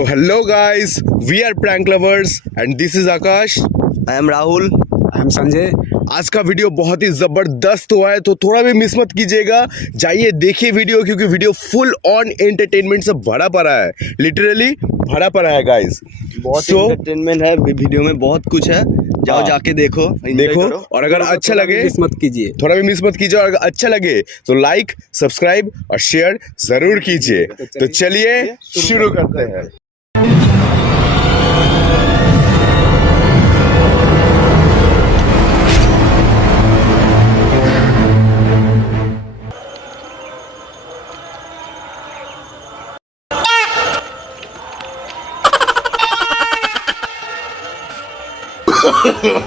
So hello guys, we are prank lovers and this is Akash. I am Rahul. I am Sanjay. आज का video बहुत ही ज़बरदस्त हुआ है तो थोड़ा भी मिस मत कीजिएगा, जाइए देखिए वीडियो क्योंकि वीडियो फुल ऑन एंटरटेनमेंट से भरा पड़ा है, लिटरली भरा पड़ा है गाइस। बहुत एंटरटेनमेंट है वीडियो में, बहुत कुछ है, जाओ जाके देखो और अगर अच्छा लगे मिस मत कीजिए, थोड़ा भी मिस मत कीजिए और अगर अच्छा लगे तो लाइक सब्सक्राइब और शेयर जरूर कीजिए। तो चलिए शुरू करते हैं।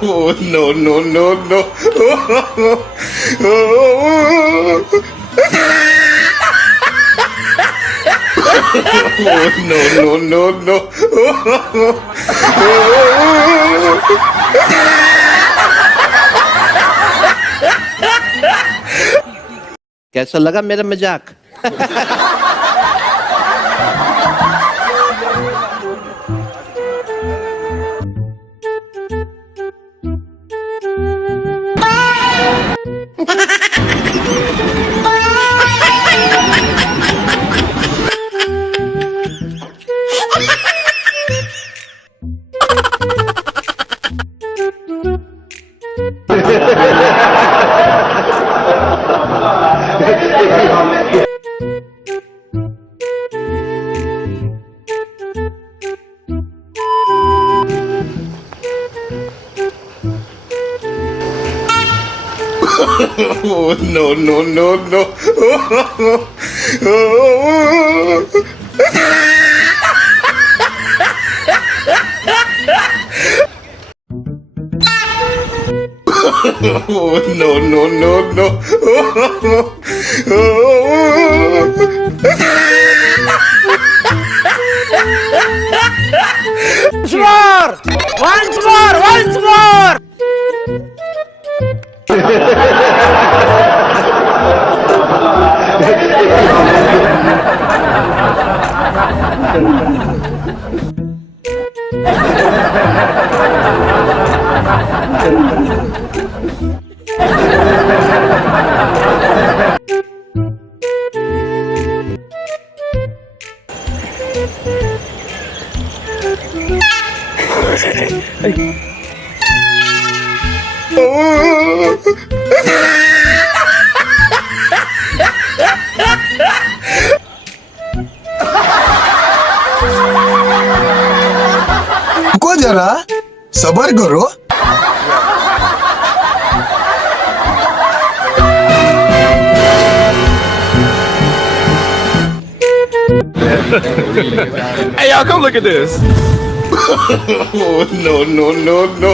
Oh, no, no, no, no. Oh, no, no, no, no. कैसा लगा मेरा मजाक? Oh, no, no, no, no. Oh, no, no, no, no. Once more. रुको जरा, सबर करो। Hey y'all, come look at this. Oh, no, no, no, no.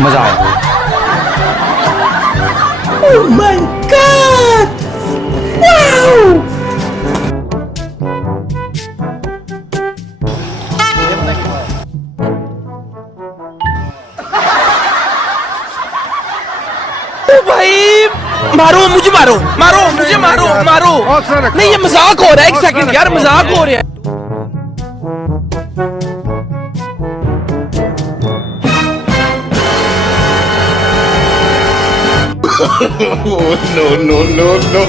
मजा आया। Oh my God! Wow! भाई मारो मुझे, मारो मुझे, मारो। नहीं ये मजाक हो रहा है, एक सेकंड यार, मजाक हो रहा है। Oh, no, no, no, no.